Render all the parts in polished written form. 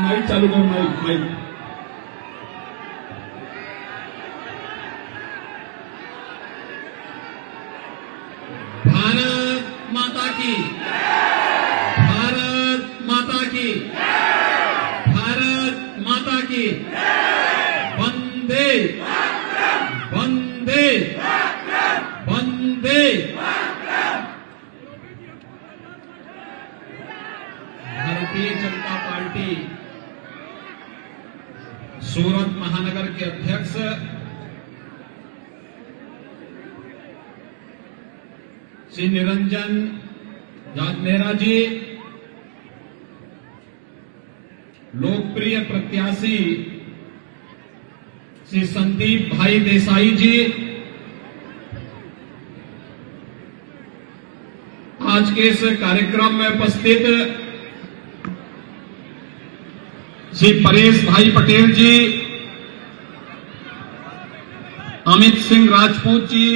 Mic चालू करो, mic. Bharat माता की, भारत माता की, भारत माता की, वंदे वंदे वंदे। भारतीय जनता पार्टी सूरत महानगर के अध्यक्ष श्री निरंजन मेहरा जी, लोकप्रिय प्रत्याशी श्री संदीप भाई देसाई जी, आज के इस कार्यक्रम में उपस्थित श्री परेश भाई पटेल जी, अमित सिंह राजपूत जी,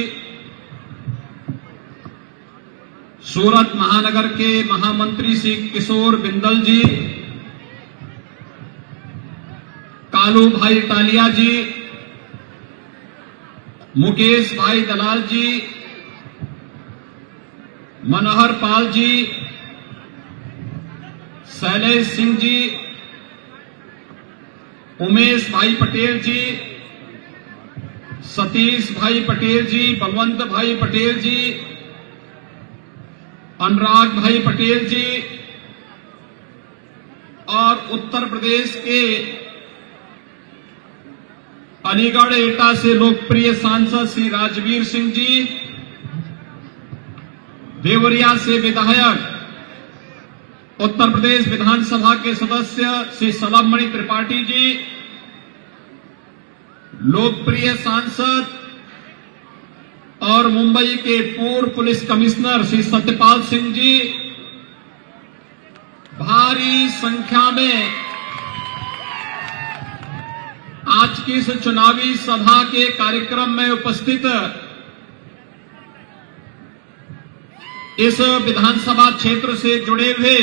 सूरत महानगर के महामंत्री श्री किशोर बिंदल जी, कालू भाई टालिया जी, मुकेश भाई दलाल जी, मनोहर पाल जी, शैलेश सिंह जी, उमेश भाई पटेल जी, सतीश भाई पटेल जी, बलवंत भाई पटेल जी, अनुराग भाई पटेल जी और उत्तर प्रदेश के अलीगढ़ एटा से लोकप्रिय सांसद श्री राजवीर सिंह जी, देवरिया से विधायक उत्तर प्रदेश विधानसभा के सदस्य श्री सलभमणि त्रिपाठी जी, लोकप्रिय सांसद और मुंबई के पूर्व पुलिस कमिश्नर श्री सत्यपाल सिंह जी, भारी संख्या में आज की इस चुनावी सभा के कार्यक्रम में उपस्थित इस विधानसभा क्षेत्र से जुड़े हुए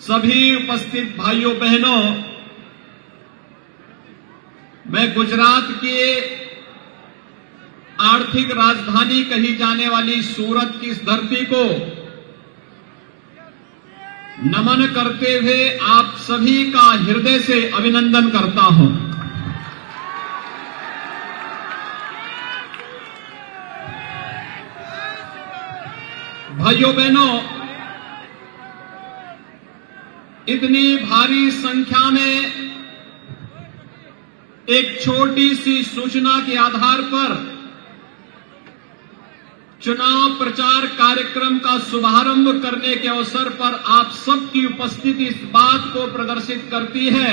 सभी उपस्थित भाइयों बहनों, मैं गुजरात के आर्थिक राजधानी कही जाने वाली सूरत की इस धरती को नमन करते हुए आप सभी का हृदय से अभिनंदन करता हूं। भाइयों बहनों, इतनी भारी संख्या में एक छोटी सी सूचना के आधार पर चुनाव प्रचार कार्यक्रम का शुभारंभ करने के अवसर पर आप सबकी उपस्थिति इस बात को प्रदर्शित करती है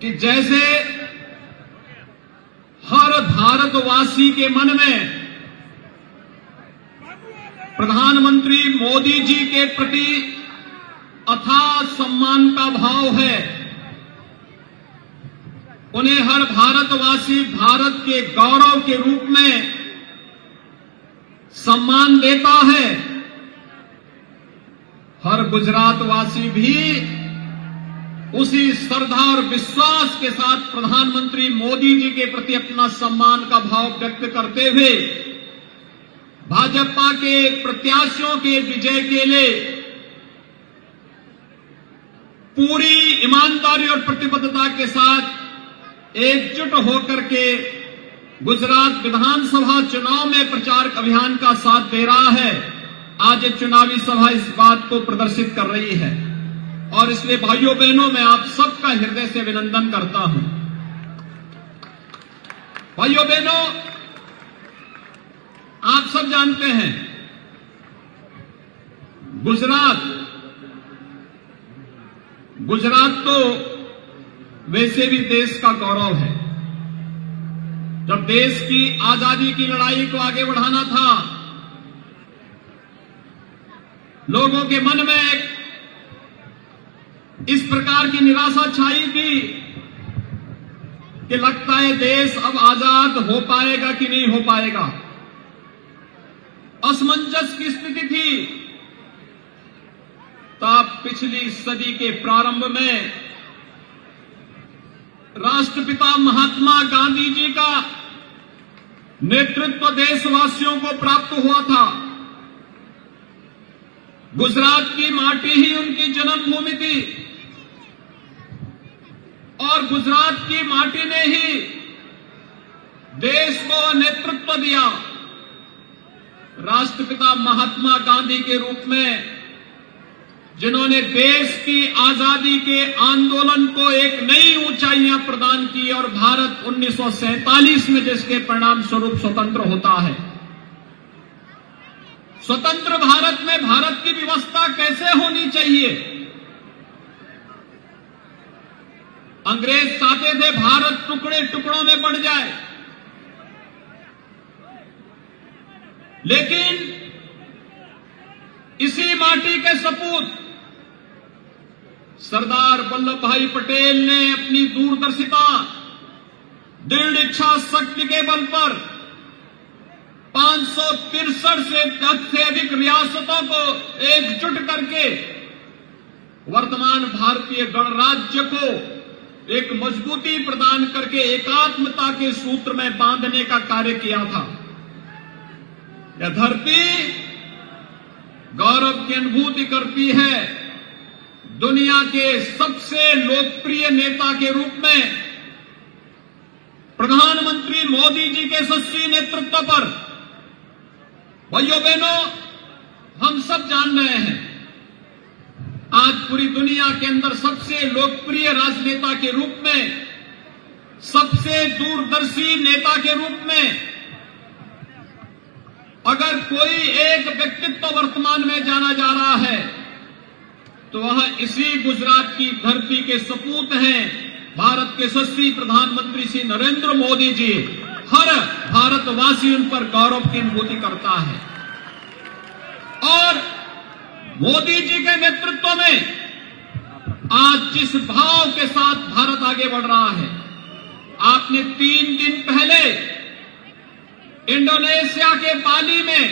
कि जैसे हर भारतवासी के मन में प्रधानमंत्री मोदी जी के प्रति अथाह सम्मान का भाव है, उन्हें हर भारतवासी भारत के गौरव के रूप में सम्मान देता है, हर गुजरातवासी भी उसी श्रद्धा और विश्वास के साथ प्रधानमंत्री मोदी जी के प्रति अपना सम्मान का भाव व्यक्त करते हुए भाजपा के प्रत्याशियों के विजय के लिए पूरी ईमानदारी और प्रतिबद्धता के साथ एकजुट होकर के गुजरात विधानसभा चुनाव में प्रचार अभियान का साथ दे रहा है। आज चुनावी सभा इस बात को प्रदर्शित कर रही है और इसलिए भाइयों बहनों, मैं आप सबका हृदय से अभिनंदन करता हूं। भाइयों बहनों, आप सब जानते हैं गुजरात तो वैसे भी देश का गौरव है। जब देश की आजादी की लड़ाई को आगे बढ़ाना था, लोगों के मन में इस प्रकार की निराशा छाई थी कि लगता है देश अब आजाद हो पाएगा कि नहीं हो पाएगा। असमंजस की स्थिति थी पिछली सदी के प्रारंभ में राष्ट्रपिता महात्मा गांधी जी का नेतृत्व देशवासियों को प्राप्त हुआ था। गुजरात की माटी ही उनकी जन्मभूमि थी और गुजरात की माटी ने ही देश को नेतृत्व दिया। राष्ट्रपिता महात्मा गांधी के रूप में जिन्होंने देश की आजादी के आंदोलन को एक नई ऊंचाइयां प्रदान की और भारत 1947 में जिसके परिणाम स्वरूप स्वतंत्र होता है। स्वतंत्र भारत में भारत की व्यवस्था कैसे होनी चाहिए? अंग्रेज चाहते थे भारत टुकड़े टुकड़ों में बढ़ जाए, लेकिन इसी माटी के सपूत सरदार वल्लभ भाई पटेल ने अपनी दूरदर्शिता, दृढ़ इच्छा शक्ति के बल पर 563 से अधिक रियासतों को एकजुट करके वर्तमान भारतीय गणराज्य को एक मजबूती प्रदान करके एकात्मता के सूत्र में बांधने का कार्य किया था। यह धरती गौरव की अनुभूति करती है। दुनिया के सबसे लोकप्रिय नेता के रूप में प्रधानमंत्री मोदी जी के यशस्वी नेतृत्व पर, भाइयों बहनों, हम सब जान रहे हैं आज पूरी दुनिया के अंदर सबसे लोकप्रिय राजनेता के रूप में, सबसे दूरदर्शी नेता के रूप में अगर कोई एक व्यक्तित्व वर्तमान में जाना जा रहा है तो वह इसी गुजरात की धरती के सपूत हैं, भारत के यशस्वी प्रधानमंत्री श्री नरेंद्र मोदी जी। हर भारतवासी उन पर गौरव की अनुभूति करता है और मोदी जी के नेतृत्व में आज जिस भाव के साथ भारत आगे बढ़ रहा है, आपने 3 दिन पहले इंडोनेशिया के बाली में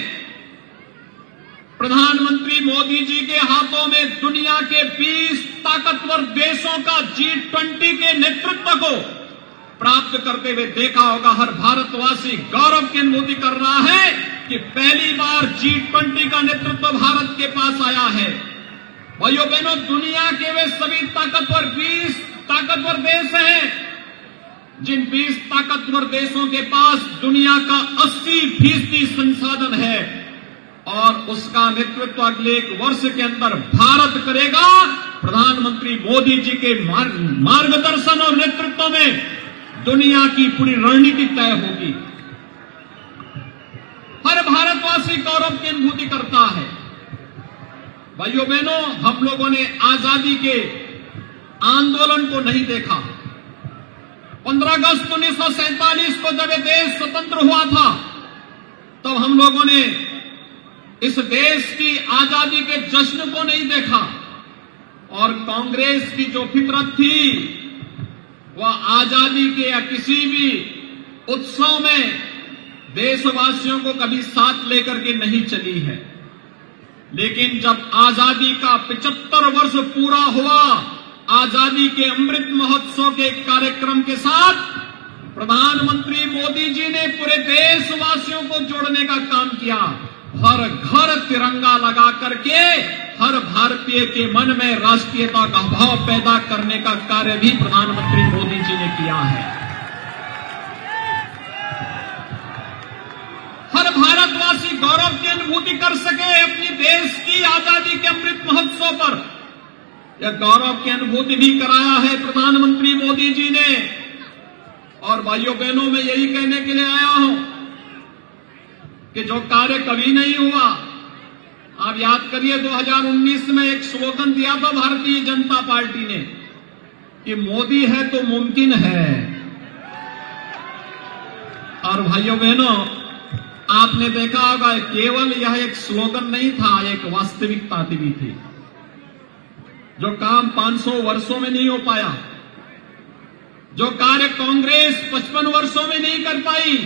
प्रधानमंत्री मोदी जी के हाथों में दुनिया के 20 ताकतवर देशों का G20 के नेतृत्व को प्राप्त करते हुए देखा होगा। हर भारतवासी गौरव की अनुभूति कर रहा है कि पहली बार G20 का नेतृत्व भारत के पास आया है। भाइयों बहनों, दुनिया के वे सभी ताकतवर 20 ताकतवर देश हैं जिन 20 ताकतवर देशों के पास दुनिया का 80% संसाधन है और उसका नेतृत्व अगले 1 वर्ष के अंदर भारत करेगा। प्रधानमंत्री मोदी जी के मार्गदर्शन और नेतृत्व में दुनिया की पूरी रणनीति तय होगी। हर भारतवासी गौरव की अनुभूति करता है। भाइयों बहनों, हम लोगों ने आजादी के आंदोलन को नहीं देखा। 15 अगस्त 1947 को जब ये देश स्वतंत्र हुआ था, तब हम लोगों ने इस देश की आजादी के जश्न को नहीं देखा और कांग्रेस की जो फितरत थी वह आजादी के या किसी भी उत्सव में देशवासियों को कभी साथ लेकर के नहीं चली है। लेकिन जब आजादी का 75 वर्ष पूरा हुआ, आजादी के अमृत महोत्सव के कार्यक्रम के साथ प्रधानमंत्री मोदी जी ने पूरे देशवासियों को जोड़ने का काम किया। हर घर तिरंगा लगा करके हर भारतीय के मन में राष्ट्रीयता का भाव पैदा करने का कार्य भी प्रधानमंत्री मोदी जी ने किया है। हर भारतवासी गौरव की अनुभूति कर सके अपनी देश की आजादी के अमृत महोत्सव पर। यह गौरव की अनुभूति भी कराया है प्रधानमंत्री मोदी जी ने। और भाइयों बहनों, मैं यही कहने के लिए आया हूं कि जो कार्य कभी नहीं हुआ, आप याद करिए 2019 में एक स्लोगन दिया था भारतीय जनता पार्टी ने कि मोदी है तो मुमकिन है। और भाइयों बहनों, आपने देखा होगा केवल यह एक स्लोगन नहीं था, एक वास्तविकता भी थी। जो काम 500 वर्षों में नहीं हो पाया, जो कार्य कांग्रेस 55 वर्षों में नहीं कर पाई,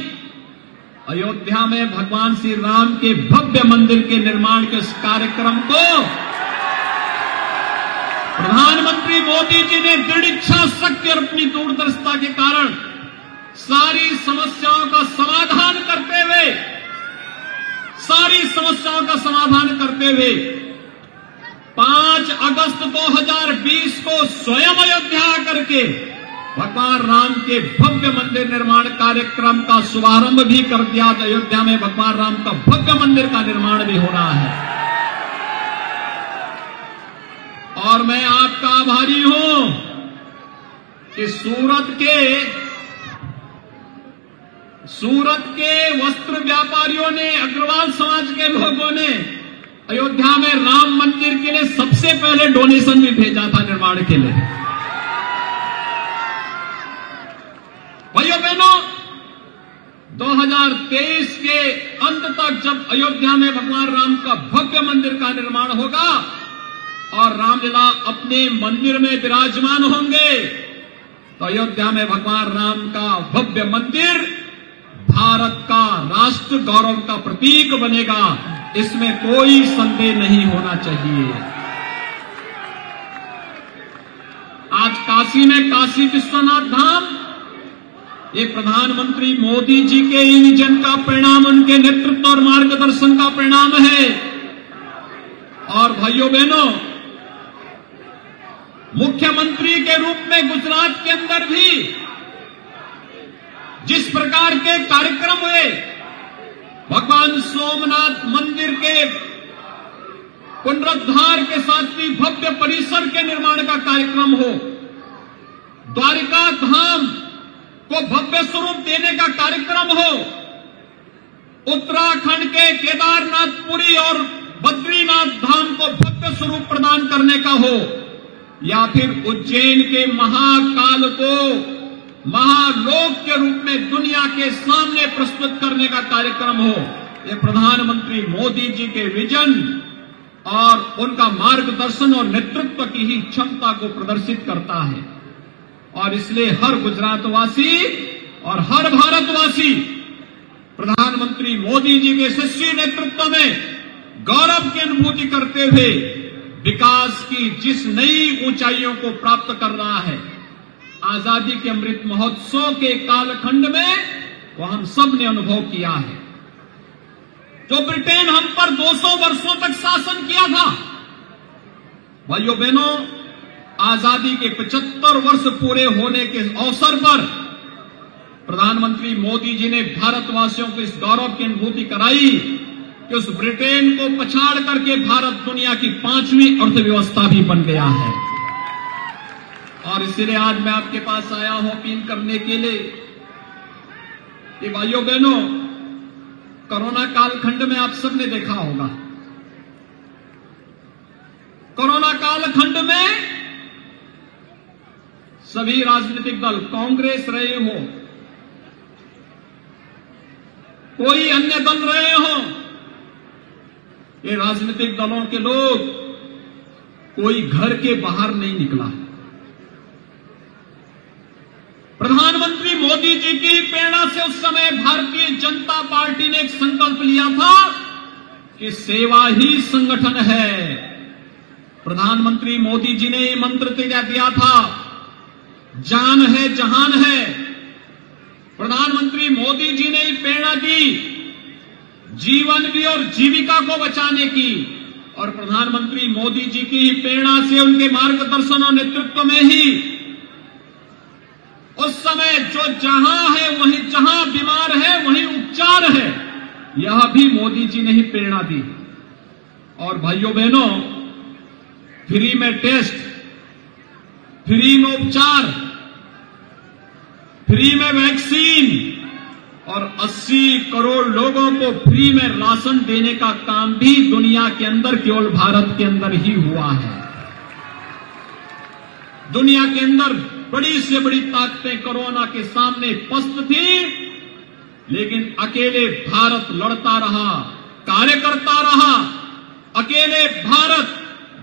अयोध्या में भगवान श्री राम के भव्य मंदिर के निर्माण के इस कार्यक्रम को प्रधानमंत्री मोदी जी ने दृढ़ इच्छा शक्ति और अपनी दूरदर्शिता के कारण सारी समस्याओं का समाधान करते हुए 5 अगस्त 2020 को स्वयं अयोध्या करके भगवान राम के भव्य मंदिर निर्माण कार्यक्रम का शुभारंभ भी कर दिया। अयोध्या में भगवान राम का भव्य मंदिर का निर्माण भी हो रहा है और मैं आपका आभारी हूं कि सूरत के वस्त्र व्यापारियों ने, अग्रवाल समाज के लोगों ने अयोध्या में राम मंदिर के लिए सबसे पहले डोनेशन भी भेजा था निर्माण के लिए। भाइयों बहनों, 2023 के अंत तक जब अयोध्या में भगवान राम का भव्य मंदिर का निर्माण होगा और रामलला अपने मंदिर में विराजमान होंगे तो अयोध्या में भगवान राम का भव्य मंदिर भारत का राष्ट्र गौरव का प्रतीक बनेगा, इसमें कोई संदेह नहीं होना चाहिए। आज काशी में काशी विश्वनाथ धाम ये प्रधानमंत्री मोदी जी के विजन का परिणाम, उनके नेतृत्व और मार्गदर्शन का परिणाम है। और भाइयों बहनों, मुख्यमंत्री के रूप में गुजरात के अंदर भी जिस प्रकार के कार्यक्रम हुए, भगवान सोमनाथ मंदिर के पुनरुद्धार के साथ भी भव्य परिसर के निर्माण का कार्यक्रम हो, द्वारिका धाम को भव्य स्वरूप देने का कार्यक्रम हो, उत्तराखंड के केदारनाथपुरी और बद्रीनाथ धाम को भव्य स्वरूप प्रदान करने का हो, या फिर उज्जैन के महाकाल को महालोक के रूप में दुनिया के सामने प्रस्तुत करने का कार्यक्रम हो, ये प्रधानमंत्री मोदी जी के विजन और उनका मार्गदर्शन और नेतृत्व की ही क्षमता को प्रदर्शित करता है। और इसलिए हर गुजरातवासी और हर भारतवासी प्रधानमंत्री मोदी जी के यशस्वी नेतृत्व में गौरव की अनुभूति करते हुए विकास की जिस नई ऊंचाइयों को प्राप्त कर रहा है, आजादी के अमृत महोत्सव के कालखंड में वो हम सब ने अनुभव किया है। जो ब्रिटेन हम पर 200 वर्षों तक शासन किया था, भाइयों बहनों, आजादी के 75 वर्ष पूरे होने के अवसर पर प्रधानमंत्री मोदी जी ने भारतवासियों को इस गौरव की अनुभूति कराई कि उस ब्रिटेन को पछाड़ करके भारत दुनिया की 5वीं अर्थव्यवस्था भी बन गया है। और इसलिए आज मैं आपके पास आया हूं अपील करने के लिए कि भाइयों बहनों, कोरोना कालखंड में आप सबने देखा होगा, कोरोना कालखंड में सभी राजनीतिक दल, कांग्रेस रहे हो, कोई अन्य दल रहे हो, ये राजनीतिक दलों के लोग कोई घर के बाहर नहीं निकला। प्रधानमंत्री मोदी जी की प्रेरणा से उस समय भारतीय जनता पार्टी ने एक संकल्प लिया था कि सेवा ही संगठन है। प्रधानमंत्री मोदी जी ने ये मंत्र दिया था, जान है जहान है। प्रधानमंत्री मोदी जी ने प्रेरणा दी जीवन भी और जीविका को बचाने की, और प्रधानमंत्री मोदी जी की प्रेरणा से, उनके मार्गदर्शन और नेतृत्व में ही उस समय जो जहां है वहीं, जहां बीमार है वहीं उपचार है, यह भी मोदी जी ने ही प्रेरणा दी। और भाइयों बहनों, फ्री में टेस्ट, फ्री में उपचार, फ्री में वैक्सीन और 80 करोड़ लोगों को फ्री में राशन देने का काम भी दुनिया के अंदर, केवल भारत के अंदर ही हुआ है। दुनिया के अंदर बड़ी से बड़ी ताकतें कोरोना के सामने पस्त थी, लेकिन अकेले भारत लड़ता रहा, कार्य करता रहा। अकेले भारत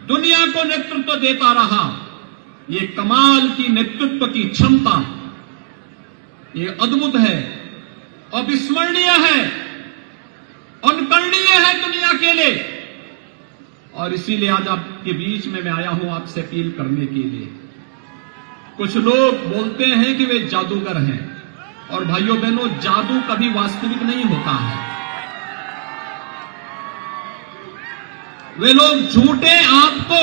दुनिया को नेतृत्व देता रहा। ये कमाल की नेतृत्व की क्षमता, ये अद्भुत है, अविस्मरणीय है, अनुकरणीय है दुनिया के लिए। और इसीलिए आज आपके बीच में मैं आया हूं आपसे अपील करने के लिए। कुछ लोग बोलते हैं कि वे जादूगर हैं, और भाइयों बहनों, जादू कभी वास्तविक नहीं होता है। वे लोग झूठे आपको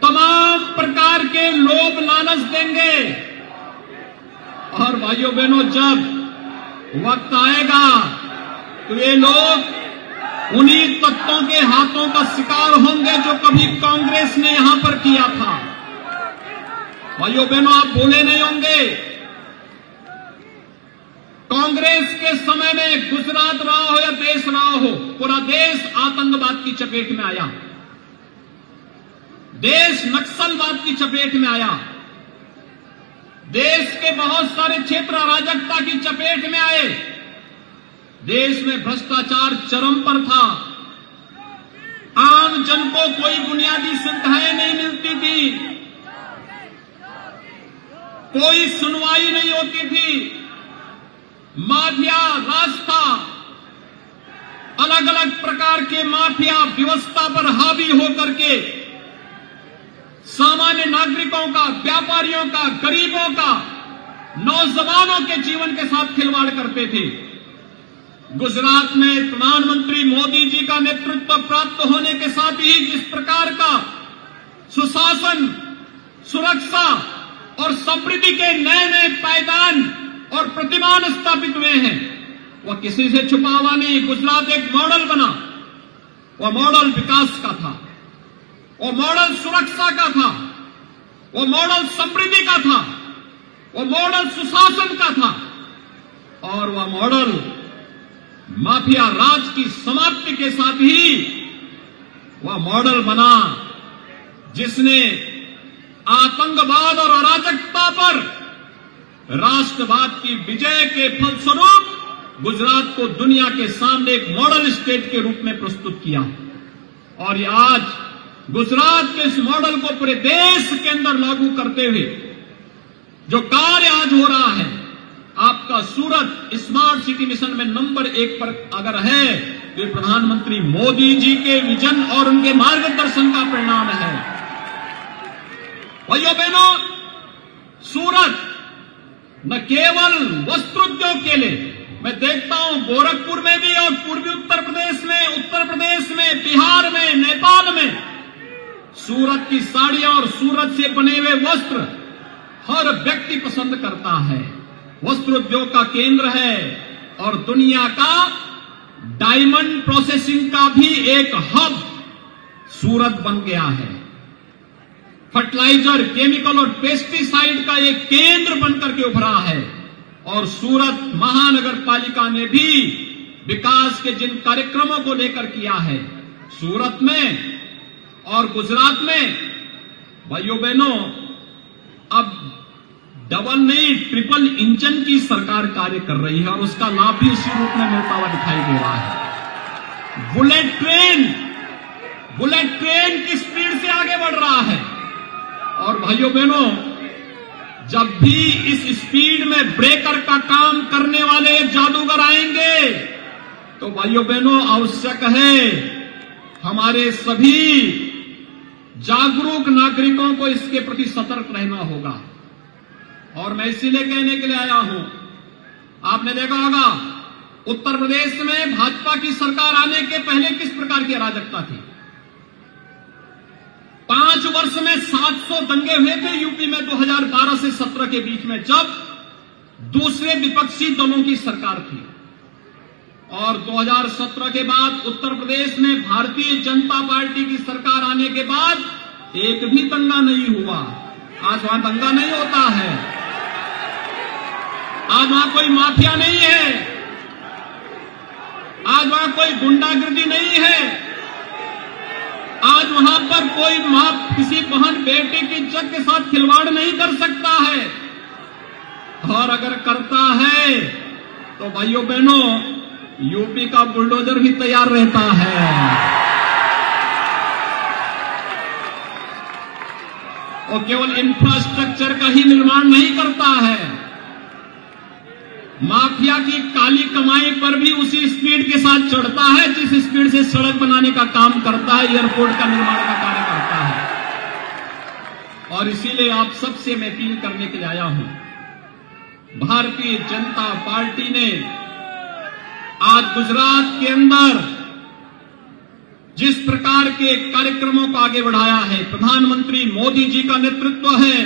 तमाम प्रकार के लोभ लालच देंगे, और भाइयों बहनों, जब वक्त आएगा तो ये लोग उन्हीं तत्वों के हाथों का शिकार होंगे जो कभी कांग्रेस ने यहां पर किया था। भाइयों बहनों, आप भूले नहीं होंगे, कांग्रेस के समय में गुजरात रहा हो या देश रहा हो, पूरा देश आतंकवाद की चपेट में आया, देश नक्सलवाद की चपेट में आया, देश के बहुत सारे क्षेत्र अराजकता की चपेट में आए, देश में भ्रष्टाचार चरम पर था, आम जन को कोई बुनियादी सुविधाएं नहीं मिलती थी, कोई सुनवाई नहीं होती थी, माफिया राज था, अलग अलग प्रकार के माफिया व्यवस्था पर हावी होकर के सामान्य नागरिकों का, व्यापारियों का, गरीबों का, नौजवानों के जीवन के साथ खिलवाड़ करते थे। गुजरात में प्रधानमंत्री मोदी जी का नेतृत्व प्राप्त होने के साथ ही जिस प्रकार का सुशासन, सुरक्षा और समृद्धि के नए नए पायदान और प्रतिमान स्थापित हुए हैं, वह किसी से छुपा हुआ नहीं। गुजरात एक मॉडल बना, वह मॉडल विकास का था, वो मॉडल सुरक्षा का था, वो मॉडल समृद्धि का था, वो मॉडल सुशासन का था, और वह मॉडल माफिया राज की समाप्ति के साथ ही वह मॉडल बना जिसने आतंकवाद और अराजकता पर राष्ट्रवाद की विजय के फलस्वरूप गुजरात को दुनिया के सामने एक मॉडल स्टेट के रूप में प्रस्तुत किया। और ये आज गुजरात के इस मॉडल को पूरे देश के अंदर लागू करते हुए जो कार्य आज हो रहा है, आपका सूरत स्मार्ट सिटी मिशन में नंबर 1 पर अगर है तो प्रधानमंत्री मोदी जी के विजन और उनके मार्गदर्शन का परिणाम है। भाइयों बहनों, सूरत न केवल वस्त्रोद्योग के लिए, मैं देखता हूं गोरखपुर में भी और पूर्वी उत्तर प्रदेश में, बिहार में, नेपाल में सूरत की साड़ियां और सूरत से बने हुए वस्त्र हर व्यक्ति पसंद करता है। वस्त्रोद्योग का केंद्र है और दुनिया का डायमंड प्रोसेसिंग का भी एक हब सूरत बन गया है। फर्टिलाइजर, केमिकल और पेस्टिसाइड का एक केंद्र बनकर के उभरा है। और सूरत महानगर पालिका ने भी विकास के जिन कार्यक्रमों को लेकर किया है, सूरत में और गुजरात में, भाइयों बहनों, अब डबल नहीं ट्रिपल इंजन की सरकार कार्य कर रही है और उसका लाभ भी उसी रूप में मिलता हुआ दिखाई दे रहा है। बुलेट ट्रेन की स्पीड से आगे बढ़ रहा है। और भाइयों बहनों, जब भी इस स्पीड में ब्रेकर का काम करने वाले जादूगर आएंगे तो भाइयों बहनों, आवश्यक है हमारे सभी जागरूक नागरिकों को इसके प्रति सतर्क रहना होगा। और मैं इसीलिए कहने के लिए आया हूं, आपने देखा होगा उत्तर प्रदेश में भाजपा की सरकार आने के पहले किस प्रकार की अराजकता थी। 5 वर्ष में 700 दंगे हुए थे यूपी में 2012 से 17 के बीच में, जब दूसरे विपक्षी दलों की सरकार थी। और 2017 के बाद उत्तर प्रदेश में भारतीय जनता पार्टी की सरकार आने के बाद एक भी दंगा नहीं हुआ। आज वहां दंगा नहीं होता है, आज वहां कोई माफिया नहीं है, आज वहां कोई गुंडागर्दी नहीं है, आज वहां पर कोई मां किसी बहन बेटे की इज्जत के साथ खिलवाड़ नहीं कर सकता है। और अगर करता है तो भाइयों बहनों, यूपी का बुलडोजर भी तैयार रहता है। और केवल इंफ्रास्ट्रक्चर का ही निर्माण नहीं करता है, माफिया की काली कमाई पर भी उसी स्पीड के साथ चढ़ता है जिस स्पीड से सड़क बनाने का काम करता है, एयरपोर्ट का निर्माण का कार्य करता है। और इसीलिए आप सबसे मैं अपील करने के लिए आया हूं, भारतीय जनता पार्टी ने आज गुजरात के अंदर जिस प्रकार के कार्यक्रमों को आगे बढ़ाया है, प्रधानमंत्री मोदी जी का नेतृत्व है,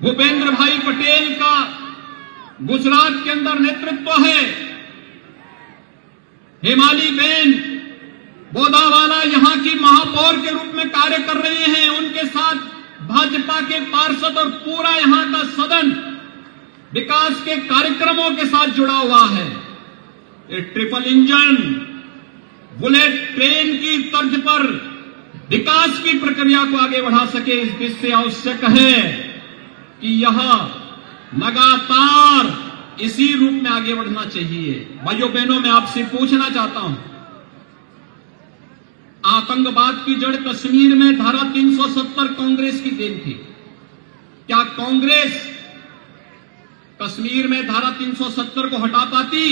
भूपेंद्र भाई पटेल का गुजरात के अंदर नेतृत्व है, हेमाली बेन बोदावाला यहां की महापौर के रूप में कार्य कर रही हैं, उनके साथ भाजपा के पार्षद और पूरा यहां का सदन विकास के कार्यक्रमों के साथ जुड़ा हुआ है। ये ट्रिपल इंजन बुलेट ट्रेन की तर्ज पर विकास की प्रक्रिया को आगे बढ़ा सके, इससे आवश्यक है कि यह लगातार इसी रूप में आगे बढ़ना चाहिए। भाइयों बहनों, मैं आपसे पूछना चाहता हूं, आतंकवाद की जड़ कश्मीर में धारा 370 कांग्रेस की देन थी। क्या कांग्रेस कश्मीर में धारा 370 को हटा पाती?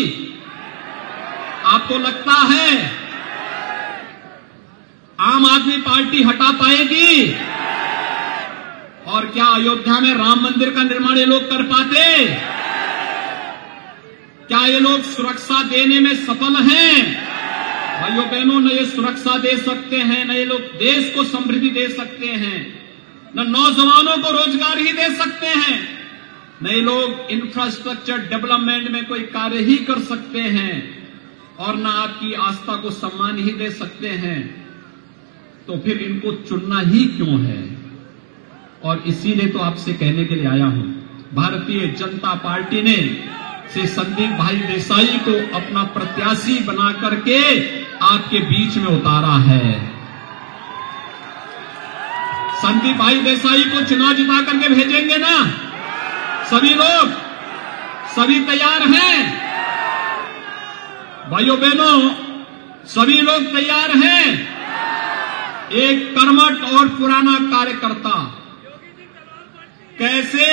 आपको लगता है आम आदमी पार्टी हटा पाएगी? और क्या अयोध्या में राम मंदिर का निर्माण ये लोग कर पाते? क्या ये लोग सुरक्षा देने में सफल हैं? भाइयों बहनों, न ये सुरक्षा दे सकते हैं, न ये लोग देश को समृद्धि दे सकते हैं, न नौजवानों को रोजगार ही दे सकते हैं, न ये लोग इंफ्रास्ट्रक्चर डेवलपमेंट में कोई कार्य ही कर सकते हैं, और न आपकी आस्था को सम्मान ही दे सकते हैं। तो फिर इनको चुनना ही क्यों है? और इसीलिए तो आपसे कहने के लिए आया हूं, भारतीय जनता पार्टी ने श्री संदीप भाई देसाई को अपना प्रत्याशी बना करके आपके बीच में उतारा है। संदीप भाई देसाई को चुनाव जिता करके भेजेंगे ना? सभी लोग, सभी तैयार हैं? भाइयों बहनों, सभी लोग तैयार हैं? एक कर्मठ और पुराना कार्यकर्ता कैसे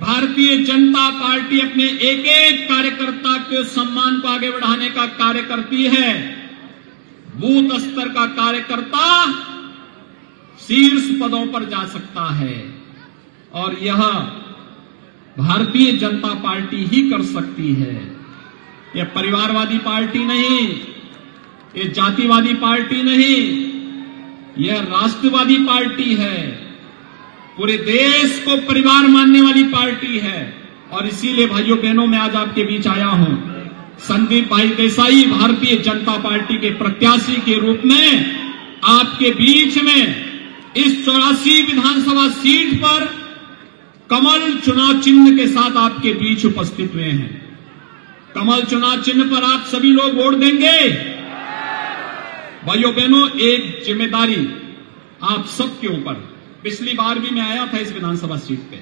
भारतीय जनता पार्टी अपने एक एक कार्यकर्ता के सम्मान को आगे बढ़ाने का कार्य करती है। बूथ स्तर का कार्यकर्ता शीर्ष पदों पर जा सकता है, और यह भारतीय जनता पार्टी ही कर सकती है। यह परिवारवादी पार्टी नहीं, ये जातिवादी पार्टी नहीं, यह राष्ट्रवादी पार्टी है, पूरे देश को परिवार मानने वाली पार्टी है। और इसीलिए भाइयों बहनों, मैं आज आपके बीच आया हूं, संदीप भाई देसाई भारतीय जनता पार्टी के प्रत्याशी के रूप में आपके बीच में इस 84 विधानसभा सीट पर कमल चुनाव चिन्ह के साथ आपके बीच उपस्थित हुए हैं। कमल चुनाव चिन्ह पर आप सभी लोग वोट देंगे। भाइयों बहनों, एक जिम्मेदारी आप सबके ऊपर, पिछली बार भी मैं आया था इस विधानसभा सीट पे,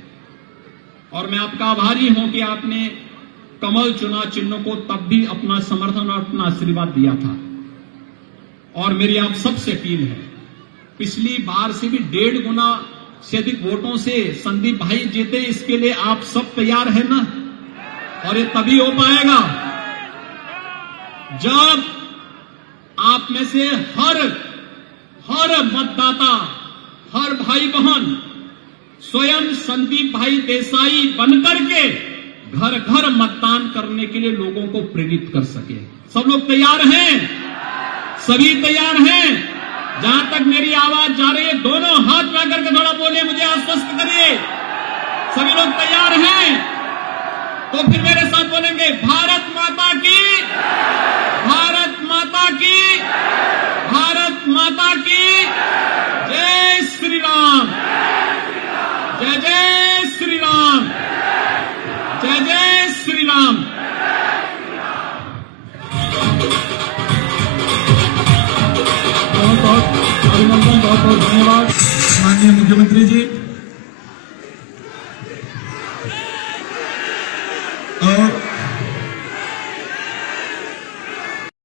और मैं आपका आभारी हूं कि आपने कमल चुनाव चिन्ह को तब भी अपना समर्थन और अपना आशीर्वाद दिया था। और मेरी आप सबसे अपील है, पिछली बार से भी 1.5 गुना से अधिक वोटों से संदीप भाई जीते, इसके लिए आप सब तैयार है ना? और ये तभी हो पाएगा जब आप में से हर मतदाता, हर भाई बहन स्वयं संदीप भाई देसाई बनकर के घर घर मतदान करने के लिए लोगों को प्रेरित कर सके। सब लोग तैयार हैं? सभी तैयार हैं? जहां तक मेरी आवाज जा रही है, दोनों हाथ उठा करके थोड़ा बोले, मुझे आश्वस्त करिए। सभी लोग तैयार हैं? तो फिर मेरे साथ बोलेंगे, भारत माता की, भारत माता की, भारत माता की जय श्री राम, जय जय श्री राम, जय जय श्री राम। बहुत बहुत अभिनंदन, बहुत बहुत धन्यवाद माननीय मुख्यमंत्री जी।